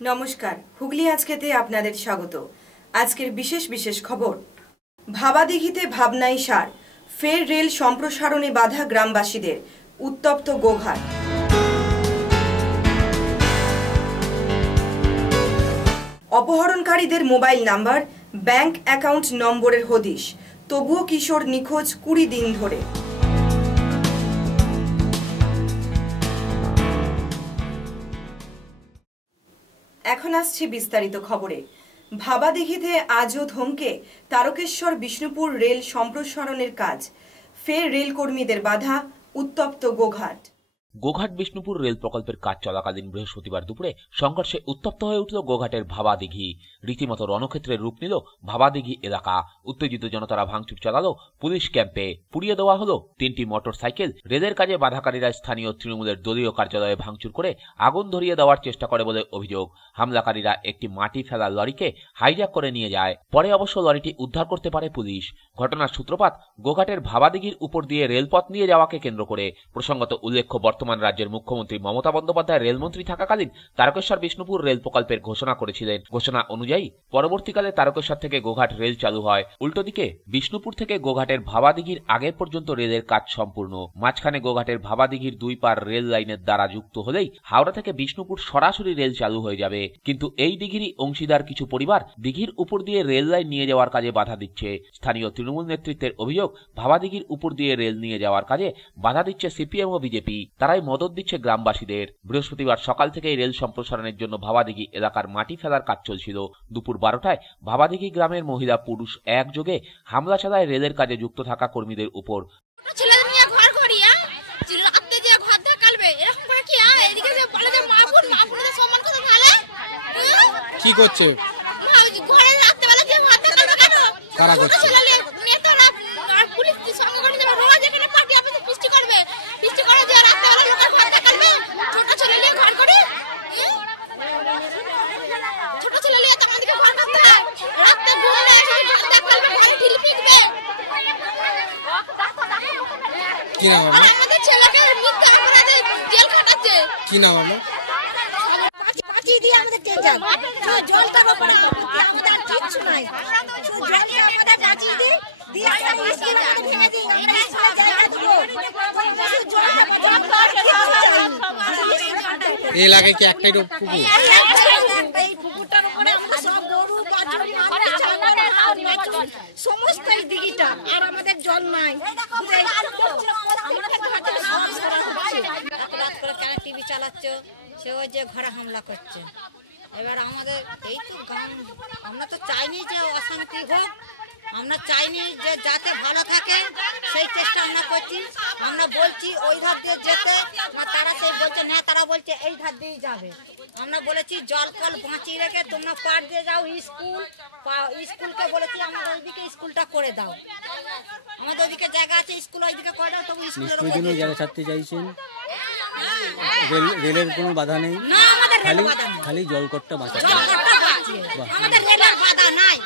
নমস্কার, হুগলি আজকেতে আপনাদের স্বাগত। আজকের বিশেষ বিশেষ খবর। ভাবাদিঘিতে ভাবনাই সার, ফের রেল সম্প্রসারণে বাধা গ্রামবাসীদের, উত্তপ্ত গোঘাট। অপহরণকারীদের মোবাইল নাম্বার, ব্যাংক অ্যাকাউন্ট নম্বরের হদিশ, তবুও কিশোর নিখোঁজ 20 দিন ধরে। এখন আসছে বিস্তারিত খবরে। ভাবাদিঘিতে আজও থমকে তারকেশ্বর বিষ্ণুপুর রেল সম্প্রসারণের কাজ, ফের রেল কর্মীদের বাধা, উত্তপ্ত গোঘাট। গোঘাট বিষ্ণুপুর রেল প্রকল্পের কাজ চলাকালীন বৃহস্পতিবার দুপুরে সংঘর্ষে উত্তপ্ত হয়ে উঠল গোঘাটের ভাবাদিঘি। রীতিমতো রণক্ষেত্রের রূপ নিল ভাবাদিঘি এলাকা। উত্তেজিত জনতারা ভাঙচুর চালালো পুলিশ ক্যাম্পে, পুড়িয়ে দেওয়া হলো 3টি মোটর সাইকেল। রেলের কাজে বাধাকারীরা স্থানীয় তৃণমূলের দলীয় কার্যালয়ে ভাঙচুর করে আগুন ধরিয়ে দেওয়ার চেষ্টা করে বলে অভিযোগ। হামলাকারীরা একটি মাটি ফেলা লরিকে হাইজ্যাক করে নিয়ে যায়। পরে অবশ্য লরিটি উদ্ধার করতে পারে পুলিশ। ঘটনার সূত্রপাত গোঘাটের ভাবাদিঘির উপর দিয়ে রেলপথ নিয়ে যাওয়াকে কেন্দ্র করে। প্রসঙ্গত উল্লেখ্য, বর্তমান রাজ্যের মুখ্যমন্ত্রী মমতা বন্দ্যোপাধ্যায় রেলমন্ত্রী থাকাকালীন তারকেশ্বর বিষ্ণুপুর রেল প্রকল্পের ঘোষণা করেছিলেন। ঘোষণা অনুযায়ী পরবর্তীকালে তারকেশ্বর থেকে গোঘাট রেল চালু হয়। উল্টো দিকে বিষ্ণুপুর থেকে গোঘাটের ভাবাদিঘির আগে পর্যন্ত রেলের কাজ সম্পূর্ণ। মাঝখানে গোঘাটের ভাবাদিঘির 2 পার রেল লাইনের দ্বারা যুক্ত হলেই হাওড়া থেকে বিষ্ণুপুর সরাসরি রেল চালু হয়ে যাবে। কিন্তু এই দিঘিরই অংশীদার কিছু পরিবার দিঘির উপর দিয়ে রেল লাইন নিয়ে যাওয়ার কাজে বাধা দিচ্ছে। স্থানীয় তৃণমূল নেতৃত্বের অভিযোগ, ভাবাদিঘির উপর দিয়ে রেল নিয়ে যাওয়ার কাজে বাধা দিচ্ছে সিপিএম ও বিজেপি। তারাই মদত দিচ্ছে গ্রামবাসীদের। বৃহস্পতিবার সকাল থেকেই রেল সম্প্রসারণের জন্য ভাবাদিঘি এলাকার মাটি ফেলার কাজ চলছিল। দুপুর 12টায় ভাবাদিঘি গ্রামের মহিলা পুরুষ একযোগে হামলা চালায় রেলের কাজে যুক্ত থাকা কর্মীদের উপর। কি করছে? কারা করছে? কি নাম আপনার? আমাদের ছেলেকে মিথ্যা অপরাধে জেল খাটাচ্ছে। কি নাম আপনার? পাঁচি দিয়ে আমাদের জেল জলটা রোপণ আমাদের কিচ্ছু নাই। শুধু জলটা আমাদের ডাচি দিয়ে দিয়ে আমরা স্কুল আমাদের ভেঙে দিই। আমরা স্কুলে জায়গা দিব। এই এলাকায় কি একটাই পুকুর? এই পুকুরটার উপরে আমাদের সব গরু বাছুর সমস্ত এই দিঘিটা, আর আমাদের জল নাই। রাত করে কেন টিভি চালাচ্ছ? সে ওই যে ঘরে হামলা করছে। এবার আমাদের এই তো গান, আমরা তো চাইনি যে অশান্তি হোক, আমরা চাইনি যে যাতে ভালো থাকে, সেই চেষ্টা আমরা করছি। আমরা বলছি ওই ধার দিয়ে যেতে, তারা সেই বলছে না, তারা বলছে এই ধার দিয়েই যাবে। আমরা বলেছি জল কল বাঁচিয়ে রেখে তোমরা পার দিয়ে যাও স্কুলকে বলেছি আমাদের ওইদিকে স্কুলটা করে দাও। আমাদের ওইদিকে জায়গা আছে, স্কুল ওইদিকে করে দাও। তবু স্কুলের জায়গা ছাড়তে চাইছেন? রেলের কোনো বাধা নেই? না, আমাদের রেল বাধা নেই, খালি জলকটটা বাঁচাচ্ছে। আমাদের রেলের বাধা নাই।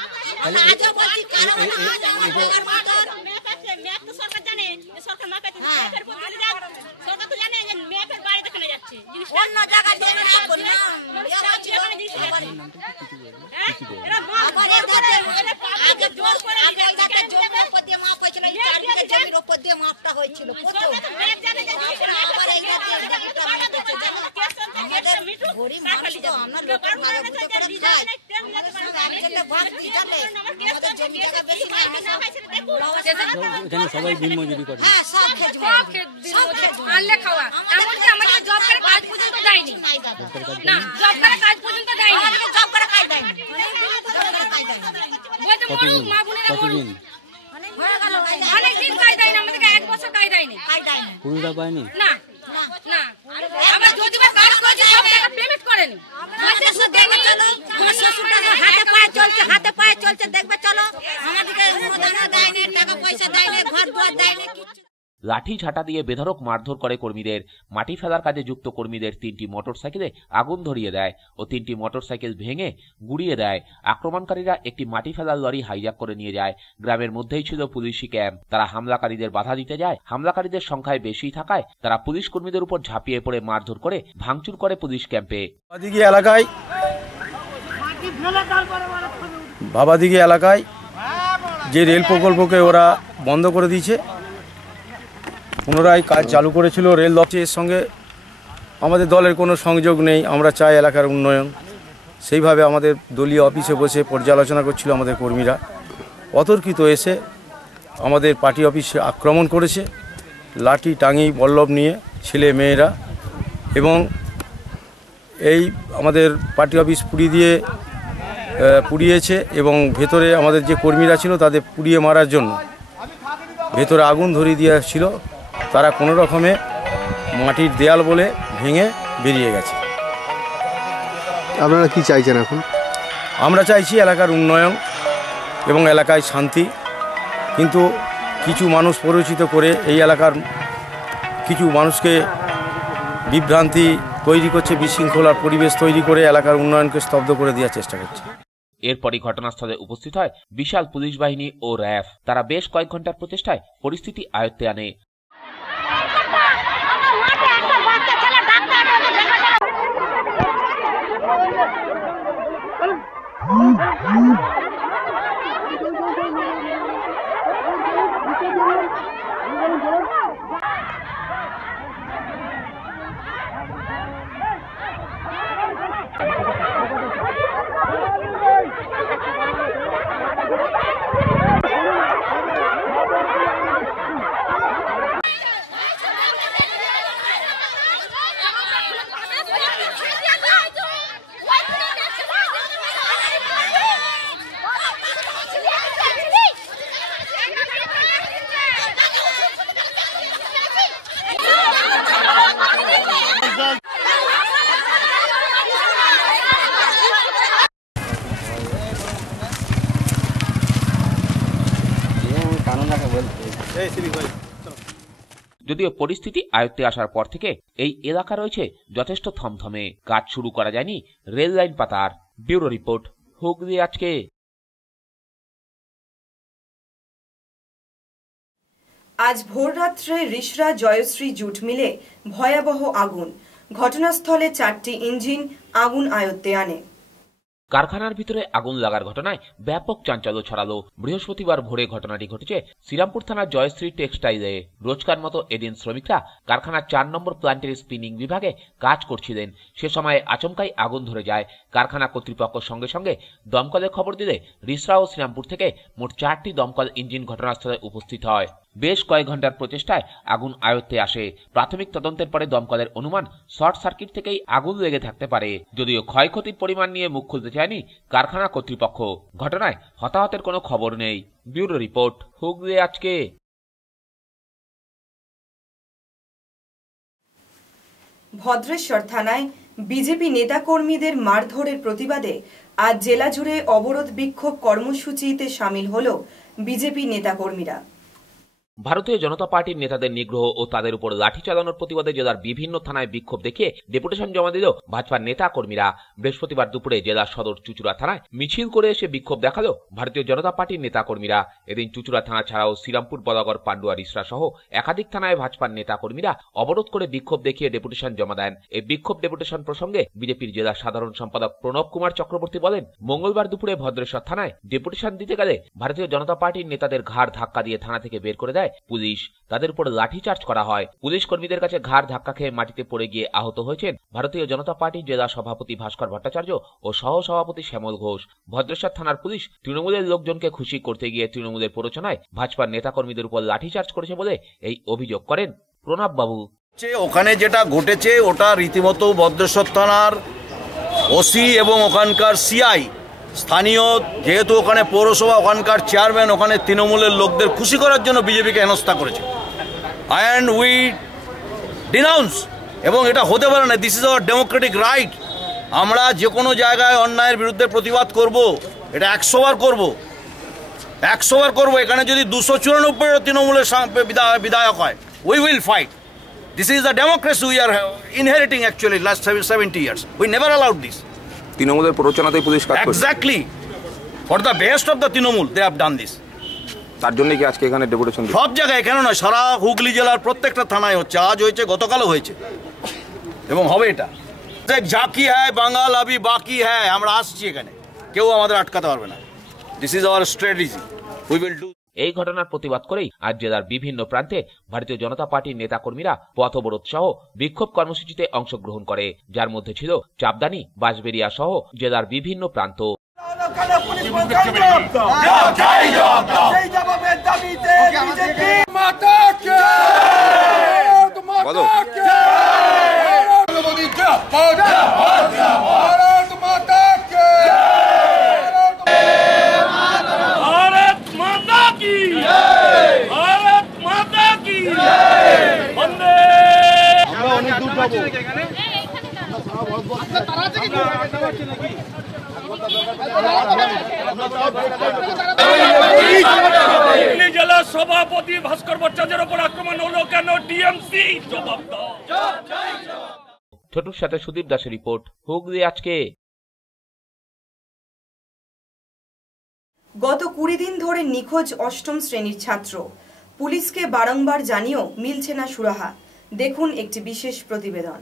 জমির ওপর দিয়ে মাপটা হয়েছিল গরিব মানুষ, আমরা লোকের ভাড়া বুঝে করে খাই। সবাই দিনমজুরি করে। হ্যাঁ, সব আনলে খাওয়া। এমনকি আমাদের জব করে কাজ পর্যন্ত দেয়নি। না, জব করে কাজ পর্যন্ত দেয়নি। আমাদের জব করে কাজ দেয়নি। কতদিন? অনেকদিন কাজ দেয়নি আমাদেরকে, 1 বছর কাজ দেয়নি। পুরোটা পায়নি? না না, আবার যদি কাজ করেছে সব টাকা পেমেন্ট করেনি। হাতে পায়ে চলছে, দেখবে চলো। আমাদেরকে অনুদানও দেয়নি, টাকা পয়সা দেয়নি, ঘর দুয়ার দেয়নি, কিছু। লাঠি ঝাঁটা দিয়ে বেধড়ক মারধর করে কর্মীদের। মাটি ফেলার কাজে যুক্ত কর্মীদের 3টি মোটরসাইকেলে আগুন ধরিয়ে দেয় ও 3টি মোটরসাইকেল ভেঙে গুড়িয়ে দেয়। আক্রমণকারীরা একটি মাটি ফেলার লরি হাইজ্যাক করে নিয়ে যায়। গ্রামের মধ্যেই ছিল পুলিশি ক্যাম্প। তারা হামলাকারীদের বাধা দিতে যায়। হামলাকারীদের সংখ্যায় বেশি থাকায় তারা পুলিশ কর্মীদের উপর ঝাঁপিয়ে পড়ে মারধর করে ভাঙচুর করে পুলিশ ক্যাম্পে। এলাকায় ভাবাদিঘি এলাকায় যে রেল প্রকল্পকে ওরা বন্ধ করে দিয়েছে, পুনরায় কাজ চালু করেছিল রেল দপ্তরের সঙ্গে আমাদের দলের কোনো সংযোগ নেই। আমরা চাই এলাকার উন্নয়ন। সেইভাবে আমাদের দলীয় অফিসে বসে পর্যালোচনা করছিল আমাদের কর্মীরা। অতর্কিত এসে আমাদের পার্টি অফিসে আক্রমণ করেছে, লাঠি টাঙি বল্লভ নিয়ে ছেলে মেয়েরা, এবং এই আমাদের পার্টি অফিস পুড়িয়েছে এবং ভেতরে আমাদের যে কর্মীরা ছিল তাদের পুড়িয়ে মারার জন্য ভেতরে আগুন ধরিয়ে দেওয়া ছিল। তারা কোনো রকমে মাটির দেয়াল বলে ভেঙে বেরিয়ে গেছে। আপনারা কি চাইছেন এখন? আমরা চাইছি এলাকার উন্নয়ন এবং এলাকায় শান্তি, কিন্তু কিছু মানুষ পরিচিত করে এই এলাকার কিছু মানুষকে বিভ্রান্তি তৈরি করছে, বিশৃঙ্খলার পরিবেশ তৈরি করে এলাকার উন্নয়নকে স্তব্ধ করে দেওয়ার চেষ্টা করছে। এরপরই ঘটনাস্থলে উপস্থিত হয় বিশাল পুলিশ বাহিনী ও র্যাব। তারা বেশ কয়েক ঘন্টার প্রচেষ্টায় পরিস্থিতি আয়ত্তে আনে। যদিও পরিস্থিতি আয়ত্তে আসার পর থেকে এই এলাকা রয়েছে যথেষ্ট থমথমে। কাজ শুরু করা যায়নি রেল লাইন পাতার। ব্যুরো রিপোর্ট, হুগলি আজকে। আজ ভোররাত্রে রিষড়া জয়শ্রী জুট মিলে ভয়াবহ আগুন। ঘটনাস্থলে 4টি ইঞ্জিন আগুন আয়ত্তে আনে। কারখানার ভিতরে আগুন লাগার ঘটনায় ব্যাপক চাঞ্চল্য ছড়ালো। বৃহস্পতিবার ভোরে ঘটনাটি ঘটেছে শ্রীরামপুর থানার জয়শ্রী টেক্সটাইলে। রোজকার মতো এদিন শ্রমিকরা কারখানার 4 নম্বর প্ল্যান্টের স্পিনিং বিভাগে কাজ করছিলেন। সে সময় আচমকাই আগুন ধরে যায়। কারখানা কর্তৃপক্ষ সঙ্গে সঙ্গে দমকলের খবর দিলে রিষড়া ও শ্রীরামপুর থেকে মোট 4টি দমকল ইঞ্জিন ঘটনাস্থলে উপস্থিত হয়। বেশ কয়েক ঘন্টার প্রচেষ্টায় আগুন আয়ত্তে আসে। প্রাথমিক তদন্তের পরে দমকলের অনুমান শর্ট সার্কিট থেকেই আগুন লেগে থাকতে পারে। যদিও ক্ষয়ক্ষতির পরিমাণ নিয়ে মুখ খুলতে চায়নি কারখানা কর্তৃপক্ষ। ঘটনায় হতাহতের কোনো খবর নেই। ব্যুরো রিপোর্ট, হুগলি আজকে। ভদ্রেশ্বর থানায় বিজেপি নেতাকর্মীদের মারধরের প্রতিবাদে আজ জেলা জুড়ে অবরোধ বিক্ষোভ কর্মসূচিতে শামিল হল বিজেপি নেতাকর্মীরা। ভারতীয় জনতা পার্টির নেতাদের নিগ্রহ ও তাদের উপর লাঠি চালানোর প্রতিবাদে জেলার বিভিন্ন থানায় বিক্ষোভ দেখিয়ে ডেপুটেশন জমা দিল ভাজপার নেতা কর্মীরা। বৃহস্পতিবার দুপুরে জেলার সদর চুচুড়া থানায় মিছিল করে এসে বিক্ষোভ দেখালো ভারতীয় জনতা পার্টির নেতা কর্মীরা। এদিন চুচুড়া থানা ছাড়াও শ্রীরামপুর, বলাগড়, পান্ডুয়া, রিষড়া সহ একাধিক থানায় ভাজপার নেতা কর্মীরা অবরোধ করে বিক্ষোভ দেখিয়ে ডেপুটেশন জমা দেন। এই বিক্ষোভ ডেপুটেশন প্রসঙ্গে বিজেপির জেলা সাধারণ সম্পাদক প্রণব কুমার চক্রবর্তী বলেন, মঙ্গলবার দুপুরে ভদ্রেশ্বর থানায় ডেপুটেশন দিতে গেলে ভারতীয় জনতা পার্টির নেতাদের ঘাড় ধাক্কা দিয়ে থানা থেকে বের করে দেয় পুলিশ। তাদের উপর লাঠিচার্জ করা হয়। পুলিশ কর্মীদের কাছে ঘাড় ধাক্কা খেয়ে মাটিতে পড়ে গিয়ে আহত হয়েছেন ভারতীয় জনতা পার্টির জেলা সভাপতি ভাস্কর ভট্টাচার্য ও সহ সভাপতি শ্যামল ঘোষ। ভদ্রেশ্বর থানার পুলিশ তৃণমূলের লোকজনকে খুশি করতে গিয়ে তৃণমূলের প্ররোচনায় ভাজপার নেতাকর্মীদের উপর লাঠিচার্জ করেছে বলে এই অভিযোগ করেন প্রণব বাবু। ওখানে যেটা ঘটেছে ওটা রীতিমতো ভদ্রেশ্বর থানার ওসি এবং ওখানকার সিআই, স্থানীয় যেহেতু ওখানে পৌরসভা, ওখানকার চেয়ারম্যান ওখানে তৃণমূলের লোকদের খুশি করার জন্য বিজেপিকে হেনস্থা করেছে। অ্যান্ড উই ডিনাউন্স, এবং এটা হতে পারে না। This is our Democratic right. আমরা যে কোনো জায়গায় অন্যায়ের বিরুদ্ধে প্রতিবাদ করব, এটা 100 বার করব, 100 বার করব। এখানে যদি 294 তৃণমূলের বিধায়ক হয়, we will fight. This is the democracy we are inheriting actually last 70 years. We never allowed this. তৃণমূলের প্ররোচনাতেই পুলিশ কাজ করছে। Exactly. For the best of the Trinamool they have done this. তার জন্য কি আজকে এখানে ডেপুটেশন? সব জায়গায়, কেন নয়, সারা হুগলি জেলার প্রত্যেকটা থানায় হচ্ছে। আজ হয়েছে, গতকালও হয়েছে এবং হবে। এটা ঝাঁকি হ্যায় বাঙাল আবি বাকি হ্যায়। আমরা আসছি এখানে, কেউ আমাদের আটকাতে পারবে না। This is our strategy, we will do. এই ঘটনার প্রতিবাদ করেই আজ জেলার বিভিন্ন প্রান্তে ভারতীয় জনতা পার্টির নেতাকর্মীরা পথ অবরোধ সহ বিক্ষোভ কর্মসূচিতে অংশগ্রহণ করে, যার মধ্যে ছিল চাপদানি, বাঁশবেড়িয়া সহ জেলার বিভিন্ন প্রান্ত। জেলা সভাপতি ভাস্কর ভট্টাচার্যের উপর আক্রমণ হলো কেন? টিএমসি জবাব দাও। ছোটুর সাথে সুদীপ দাসের রিপোর্ট, হুগলি আজকে। গত 20 দিন ধরে নিখোঁজ অষ্টম শ্রেণীর ছাত্র, পুলিশকে বারংবার জানিয়েও মিলছে না সুরাহা। দেখুন একটি বিশেষ প্রতিবেদন।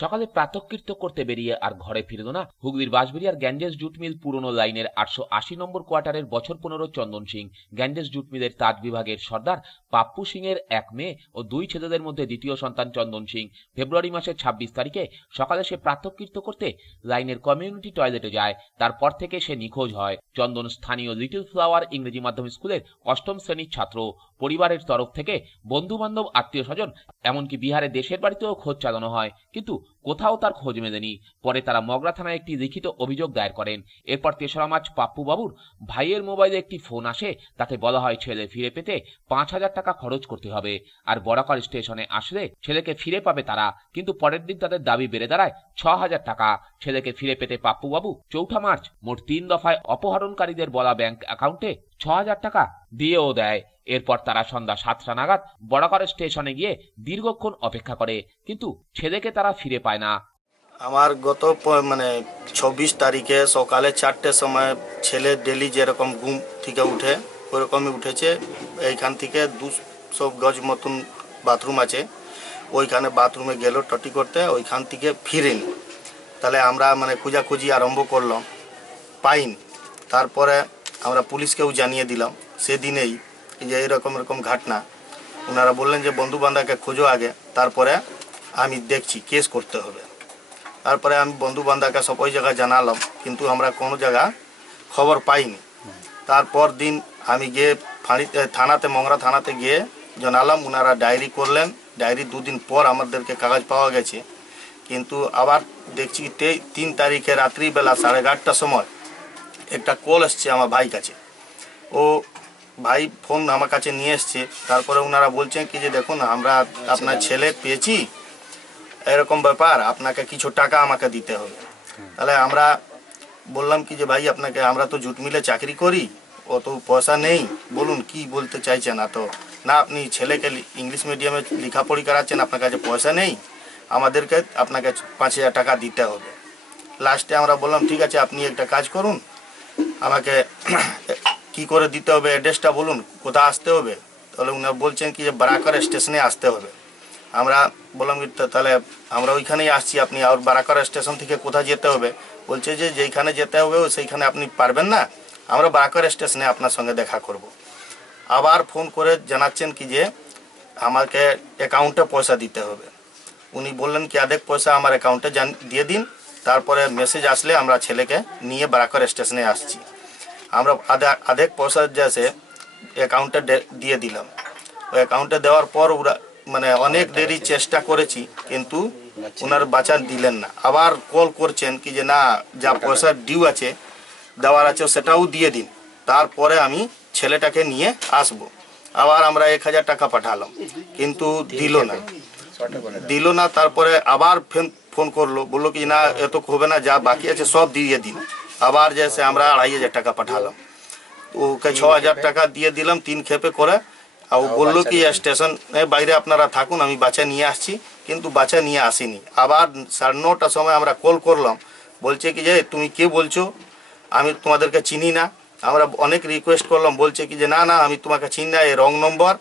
সকালে প্রাতঃকৃত্য করতে বেরিয়ে আর ঘরে ফিরল না হুগলির বাঁশবেড়িয়ার গ্যান্ডেস জুট মিল পুরনো লাইনের 880 নম্বর কোয়ার্টারের বছর 15 চন্দন সিং। গ্যান্ডেস জুট মিলের তাঁত বিভাগের সর্দার পাপ্পু সিং এর এক মেয়ে ও 2 ছেলেদের মধ্যে দ্বিতীয় সন্তান চন্দন সিং। ফেব্রুয়ারি মাসের 26 তারিখে সকালে সে প্রাতঃকৃত্য করতে লাইনের কমিউনিটি টয়লেটে যায়। তারপর থেকে সে নিখোঁজ হয়। চন্দন স্থানীয় লিটল ফ্লাওয়ার ইংরেজি মাধ্যম স্কুলের অষ্টম শ্রেণীর ছাত্র। পরিবারের তরফ থেকে বন্ধু বান্ধব, আত্মীয় স্বজন, এমনকি বিহারে দেশের বাড়িতেও খোঁজ চালানো হয়, কিন্তু কোথাও তার খোঁজ মেলেনি। পরে তারা মগরা থানায় একটি লিখিত অভিযোগ দায়ের করেন। এরপর 3রা মার্চ পাপ্পু বাবুর ভাইয়ের মোবাইলে একটি ফোন আসে। তাতে বলা হয় ছেলে ফিরে পেতে 5000 টাকা খরচ করতে হবে, আর বরাকর স্টেশনে আসলে ছেলেকে ফিরে পাবে তারা। কিন্তু পরের দিন তাদের দাবি বেড়ে দাঁড়ায় 6000 টাকা। ছেলেকে ফিরে পেতে পাপ্পু বাবু 4 মার্চ মোট 3 দফায় অপহরণকারীদের বলা ব্যাংক অ্যাকাউন্টে 6000 টাকা দিয়েও দেয়। এরপর তারা সন্ধ্যা 7টা নাগাদ বরাকর স্টেশনে গিয়ে দীর্ঘক্ষণ অপেক্ষা করে, কিন্তু ছেলেকে তারা ফিরে পায় না। আমার গত 26 তারিখে সকালে 4টের সময় ছেলে ডেলি যেরকম ঘুম থেকে উঠে ওইরকমই উঠেছে। এইখান থেকে 200 গজ মতন বাথরুম আছে, ওইখানে বাথরুমে গেল টটি করতে, ওইখান থেকে ফিরেনি। তাহলে আমরা খোঁজাখুঁজি আরম্ভ করলাম, পাইনি। তারপরে আমরা পুলিশকেও জানিয়ে দিলাম সেদিনেই যে এরকম ঘটনা। ওনারা বললেন যে বন্ধু বান্ধবকে খোঁজো আগে, তারপরে আমি দেখছি কেস করতে হবে। তারপরে আমি বন্ধু বান্ধবকে সব ওই জায়গায় জানালাম, কিন্তু আমরা কোনো জায়গা খবর পাইনি। তারপর দিন আমি গিয়ে থানাতে, মংরা থানাতে গিয়ে জানালাম। ওনারা ডায়েরি করলেন। ডায়েরি 2 দিন পর আমাদেরকে কাগজ পাওয়া গেছে, কিন্তু আবার দেখছি 3 তারিখে রাত্রিবেলা 11:30টার সময় একটা কল এসছে আমার ভাই কাছে। ও ভাই ফোন আমার কাছে নিয়ে এসছে। তারপরে ওনারা বলছেন কি যে দেখুন আমরা আপনার ছেলে পেয়েছি, এরকম ব্যাপার, আপনাকে কিছু টাকা আমাকে দিতে হবে। তাহলে আমরা বললাম কি যে ভাই আপনাকে, আমরা তো জুট মিলে চাকরি করি, অত পয়সা নেই, বলুন কি বলতে চাইছেন। তো না, আপনি ছেলেকে ইংলিশ মিডিয়ামে লেখাপড়ি করাচ্ছেন, আপনার কাছে পয়সা নেই, আমাদেরকে আপনাকে 5000 টাকা দিতে হবে। লাস্টে আমরা বললাম ঠিক আছে, আপনি একটা কাজ করুন, আমাকে কি করে দিতে হবে, অ্যাড্রেসটা বলুন, কোথায় আসতে হবে। তাহলে উনি বলছেন কি যে বারাকর স্টেশনে আসতে হবে। আমরা বললাম তাহলে আমরা ওইখানেই আসছি, আপনি আর বারাকর স্টেশন থেকে কোথায় যেতে হবে। বলছে যে যেইখানে যেতে হবে সেইখানে আপনি পারবেন না, আমরা বারাকর স্টেশনে আপনার সঙ্গে দেখা করব। আবার ফোন করে জানাচ্ছেন কি যে আমাকে অ্যাকাউন্টে পয়সা দিতে হবে। উনি বললেন কি অর্ধেক পয়সা আমার অ্যাকাউন্টে দিয়ে দিন, তারপরে মেসেজ আসলে আমরা ছেলেকে নিয়ে বারাকর স্টেশনে আসছি। আমরা অর্ধেক পয়সা যাচ্ছে অ্যাকাউন্টে দিয়ে দিলাম। ওই অ্যাকাউন্টে দেওয়ার পর ওরা অনেক দেরি চেষ্টা করেছি, কিন্তু ওনার বাঁচা দিলেন না। আবার কল করছেন কি যে না, যা পয়সা ডিউ আছে দেওয়ার আছে সেটাও দিয়ে দিন, তারপরে আমি ছেলেটাকে নিয়ে আসব। আবার আমরা 1000 টাকা পাঠালাম, কিন্তু দিল না। তারপরে আবার ফোন করলো, বললো কি না এত হবে না, যা বাকি আছে সব দিয়ে দিন। আবার জেসে আমরা 2500 টাকা পাঠালাম, ওকে 6000 টাকা দিয়ে দিলাম 3 খেপে করে। আর ও বললো কি স্টেশনের বাইরে আপনারা থাকুন, আমি বাচ্চা নিয়ে আসছি, কিন্তু বাচ্চা নিয়ে আসিনি। আবার 9:30টার সময় আমরা কল করলাম, বলছে কি যে তুমি কে বলছো, আমি তোমাদেরকে চিনি না। আমরা অনেক রিকোয়েস্ট করলাম, বলছে কি যে না না আমি তোমাকে চিনি না, এই রং নম্বর,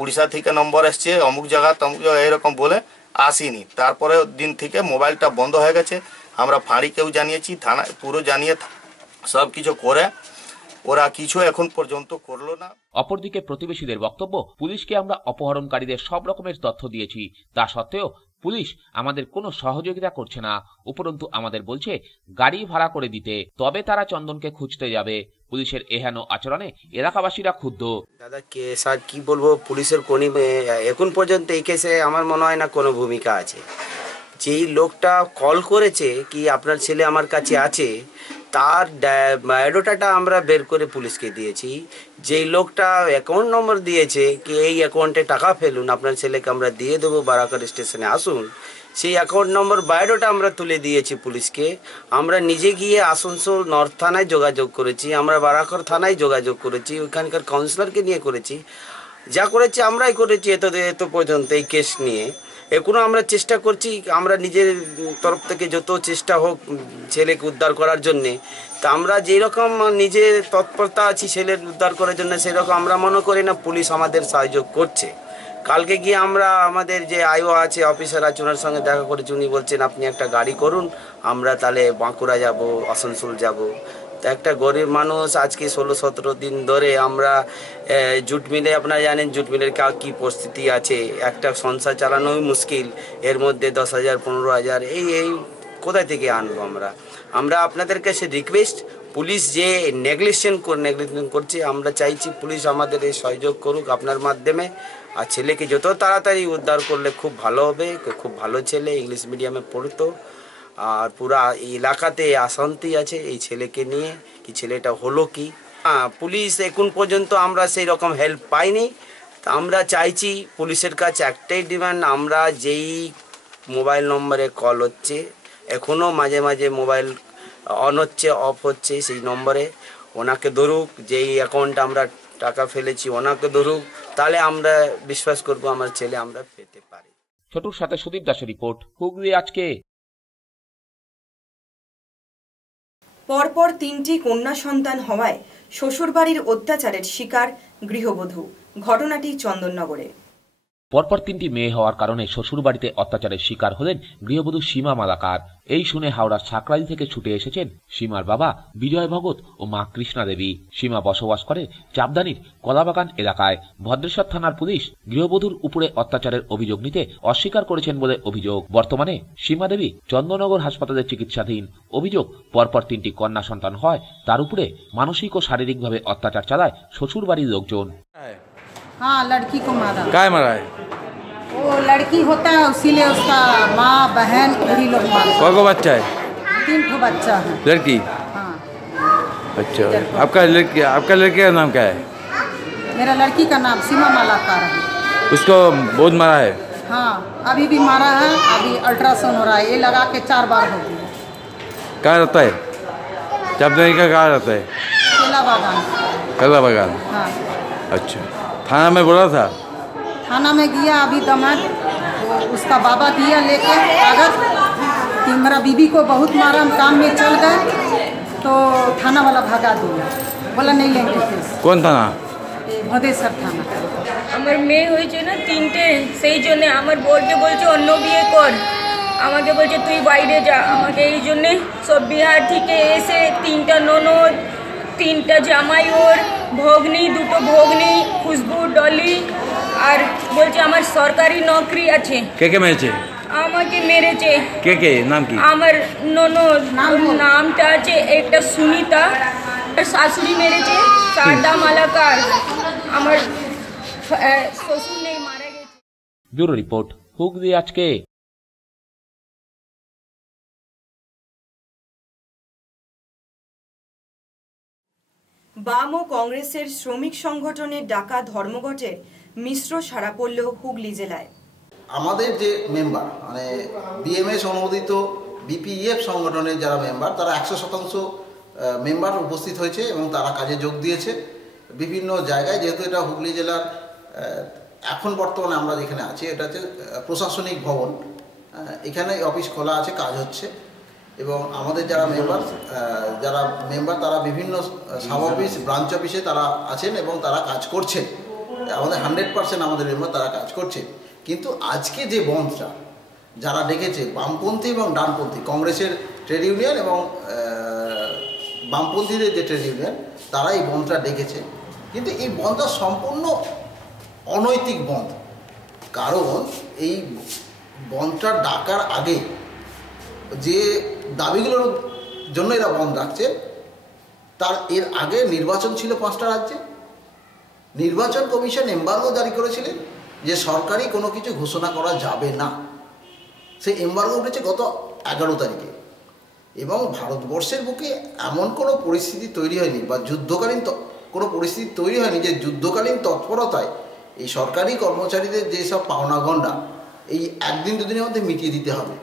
উড়িষ্যা থেকে নম্বর এসছে, অমুক জায়গা তমুক জায়গা, এরকম বলে আসিনি। তারপরে দিন থেকে মোবাইলটা বন্ধ হয়ে গেছে। আমরা ফাঁড়িকেও জানিয়েছি, থানা পুরো জানিয়ে সব কিছু করে, ওরা কিছু এখন পর্যন্ত করলো না। অপরদিকে প্রতিবেশীদের বক্তব্য, পুলিশকে আমরা অপহরণকারীদের সব রকমের তথ্য দিয়েছি, তা সত্ত্বেও পুলিশ আমাদের কোনো সহযোগিতা করছে না। উপরন্তু আমাদের বলছে গাড়ি ভাড়া করে দিতে, তবে তারা চন্দনকে খুঁজতে যাবে। পুলিশের এহেন আচরণে এলাকাবাসীরা ক্ষুব্ধ। দাদা কে স্যার কি বলবো, পুলিশের কোন এখন পর্যন্ত এই কেসে আমার মনে হয় না কোনো ভূমিকা আছে। যেই লোকটা কল করেছে কি আপনার ছেলে আমার কাছে আছে, তার বায়োডাটাটা আমরা বের করে পুলিশকে দিয়েছি। যেই লোকটা অ্যাকাউন্ট নম্বর দিয়েছে কি এই অ্যাকাউন্টে টাকা ফেলুন, আপনার ছেলেকে আমরা দিয়ে দেবো, বারাকার স্টেশনে আসুন, সেই অ্যাকাউন্ট নম্বর বায়োডাটা আমরা তুলে দিয়েছি পুলিশকে। আমরা নিজে গিয়ে আসানসোল নর্থ থানায় যোগাযোগ করেছি, আমরা বারাকর থানায় যোগাযোগ করেছি, ওইখানকার কাউন্সিলরকে নিয়ে করেছি, যা করেছি আমরাই করেছি এত পর্যন্ত এই কেস নিয়ে। এখনো আমরা চেষ্টা করছি, আমরা নিজের তরফ থেকে যত চেষ্টা হোক ছেলেকে উদ্ধার করার জন্যে, তা আমরা যেরকম নিজে তৎপরতা আছি ছেলের উদ্ধার করার জন্য, সেরকম আমরা মনে করি না পুলিশ আমাদের সাহায্য করছে। কালকে গিয়ে আমরা আমাদের যে আইও আছে, অফিসার আছে, ওনার সঙ্গে দেখা করেছি। উনি বলছেন আপনি একটা গাড়ি করুন, আমরা তাহলে বাঁকুড়া যাব, আসানসোল যাব। তো একটা গরিব মানুষ আজকে 16-17 দিন ধরে আমরা জুট মিলে, আপনারা জানেন জুট মিলের কী পরিস্থিতি আছে, একটা সংসার চালানোই মুশকিল, এর মধ্যে 10,000 15,000 এই কোথায় থেকে আনবো আমরা আপনাদের কাছে রিকোয়েস্ট, পুলিশ যে নেগলিজেন্স করছে, আমরা চাইছি পুলিশ আমাদের এই সহযোগ করুক আপনার মাধ্যমে। আর ছেলেকে যত তাড়াতাড়ি উদ্ধার করলে খুব ভালো হবে। খুব ভালো ছেলে, ইংলিশ মিডিয়ামে পড়তো, আর পুরা এলাকাতে অশান্তি আছে এই ছেলেকে নিয়ে, কি ছেলেটা হলো কি। পুলিশ এখন পর্যন্ত আমরা সেই রকম হেল্প পাইনি। তা আমরা চাইছি পুলিশের কাছে একটাই ডিমান্ড, আমরা যেই মোবাইল নম্বরে কল হচ্ছে, এখনও মাঝে মাঝে মোবাইল অন হচ্ছে অফ হচ্ছে, সেই নম্বরে ওনাকে ধরুক, যেই অ্যাকাউন্টে আমরা টাকা ফেলেছি ওনাকে ধরুক, তাহলে আমরা বিশ্বাস করব আমার ছেলে আমরা পেতে পারি। ছোটুর সাথে সুদীপ দাসের রিপোর্ট, হুগলি আজকে। পরপর 3টি কন্যা সন্তান হওয়ায় শ্বশুরবাড়ির অত্যাচারের শিকার গৃহবধূ। ঘটনাটি চন্দননগরে। পরপর 3টি মেয়ে হওয়ার কারণে শ্বশুরবাড়িতে অত্যাচারের শিকার হলেন গৃহবধূ সীমা মালাকার। এই শুনে হাওড়ার সাকরাইল থেকে ছুটে এসেছেন সীমার বাবা বিজয় ভগত ও মা কৃষ্ণা দেবী। সীমা বসবাস করে চাপদানির কলাবাগান এলাকায়। ভদ্রেশ্বর থানার পুলিশ গৃহবধূর উপরে অত্যাচারের অভিযোগ নিতে অস্বীকার করেছেন বলে অভিযোগ। বর্তমানে সীমা দেবী চন্দননগর হাসপাতালে চিকিৎসাধীন। অভিযোগ, পরপর 3টি কন্যা সন্তান হয়, তার উপরে মানসিক ও শারীরিকভাবে অত্যাচার চালায় শ্বশুরবাড়ির লোকজন। हाँ, लड़की को मारा। क्या मारा है? वो लड़की होता है, उसीलिए उसका माँ बहन वही लोग मारे। कौन को बच्चा है? 3 ठो बच्चा है। लड़की? हाँ। अच्छा, आपका लड़के का नाम क्या है? मेरा लड़की का नाम सीमा मालाकार है। उसको बहुत मारा है? हाँ, अभी भी मारा है, अभी अल्ट्रासाउंड हो रहा है, ये लगा के 4 बार हो गया। कहाँ रहता है? चापदानी का कहाँ रहता है? केला बागान। हाँ। अच्छा, थाना में बोला था? थाना में गया अभी दमाद, तो उसका बाबा दिया लेके कागज कि मेरा बीबी को बहुत मारा, हम काम में चल गए, तो थाना वाला भगा दिया, बोला नहीं लेंगे केस। कौन थाना? ভদেশ্বর থানা। আমার মেয়ে হয়েছে না 3টে, সেই জন্য আমার বরকে বলছে অন্য বিয়ে কর, আমাকে বলছে তুই বাইরে যা। আমাকে এই জন্যে সব বিহার থেকে এসে 3টা ননদ, 3টা জামাই, ওর ভগ্নি, 2টো ভগ্নি, খুশবু, ডলি, আর বলছে আমার সরকারি নকরি আছে। কে মেরেছে? আমাকে মেরেছে। কে নাম কি? আমার ননদ, নামটা আছে একটা সুনিতা, শাশুড়ি মেরেছে সারদা মালাকার, আমার শ্বশুর নেই, মারা গেছে। ব্যুরো রিপোর্ট, হুগলি আজকে। বাম ও কংগ্রেসের শ্রমিক সংগঠনের ডাকা ধর্মঘটের মিশ্র সাড়া পড়ল হুগলি জেলায়। আমাদের যে মেম্বার মানে বিএমএস অনুমোদিত বিপিএফ সংগঠনের যারা মেম্বার, তারা 100% মেম্বার উপস্থিত হয়েছে এবং তারা কাজে যোগ দিয়েছে বিভিন্ন জায়গায়। যেহেতু এটা হুগলি জেলার এখন বর্তমানে আমরা যেখানে আছি এটা হচ্ছে প্রশাসনিক ভবন, এখানে অফিস খোলা আছে, কাজ হচ্ছে। এবং আমাদের যারা মেম্বার তারা বিভিন্ন সাব অফিস, ব্রাঞ্চ অফিসে তারা আছেন এবং তারা কাজ করছেন। আমাদের 100% আমাদের মেম্বার তারা কাজ করছে। কিন্তু আজকে যে বন্ধটা যারা ডেকেছে বামপন্থী এবং ডানপন্থী, কংগ্রেসের ট্রেড ইউনিয়ন এবং বামপন্থীদের যে ট্রেড ইউনিয়ন তারা এই বন্ধটা ডেকেছে, কিন্তু এই বন্ধটা সম্পূর্ণ অনৈতিক বন্ধ। কারণ এই বন্ধটা ডাকার আগে যে দাবিগুলোর জন্য এরা বন্ধ রাখছে, এর আগে নির্বাচন ছিল 5টা রাজ্যে। নির্বাচন কমিশন এমবার্গো জারি করেছিলেন যে সরকারি কোনো কিছু ঘোষণা করা যাবে না। সেই এমবার্গো উঠেছে গত 11 তারিখে, এবং ভারতবর্ষের বুকে এমন কোনো পরিস্থিতি তৈরি হয়নি বা যুদ্ধকালীন কোনো পরিস্থিতি তৈরি হয়নি যে যুদ্ধকালীন তৎপরতায় এই সরকারি কর্মচারীদের যেসব পাওনা গণ্ডা এই 1 দিন 2 দিনের মধ্যে মিটিয়ে দিতে হবে।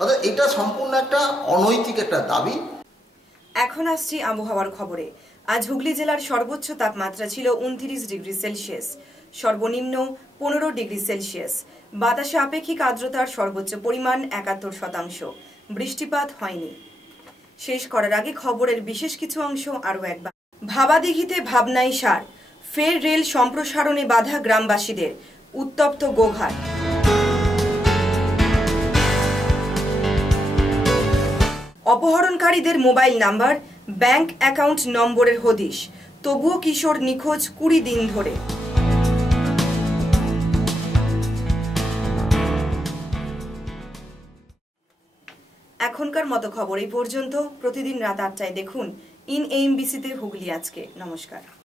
অর্থাৎ এটা সম্পূর্ণ একটা অনৈতিক একটা দাবি। এখন আসছি আবহাওয়ার খবরে। আজ হুগলি জেলার সর্বোচ্চ তাপমাত্রা ছিল 29 ডিগ্রি সেলসিয়াস, সর্বনিম্ন 15 ডিগ্রি সেলসিয়াস। বাতাসে আপেক্ষিক আর্দ্রতার সর্বোচ্চ পরিমাণ 71%। বৃষ্টিপাত হয়নি। শেষ করার আগে খবরের বিশেষ কিছু অংশ আরও একবার। ভাবাদিঘিতে ভাবনাই সার, ফের রেল সম্প্রসারণে বাধা গ্রামবাসীদের, উত্তপ্ত গোঘাট। অপহরণকারীদের মোবাইল নাম্বার, ব্যাংক অ্যাকাউন্ট নম্বরের হদিশ, তবুও কিশোর নিখোঁজ 20 দিন ধরে। এখনকার মতো খবর এই পর্যন্ত। প্রতিদিন রাত 8টায় দেখুন ইন এএমবিসিতে হুগলি আজকে। নমস্কার।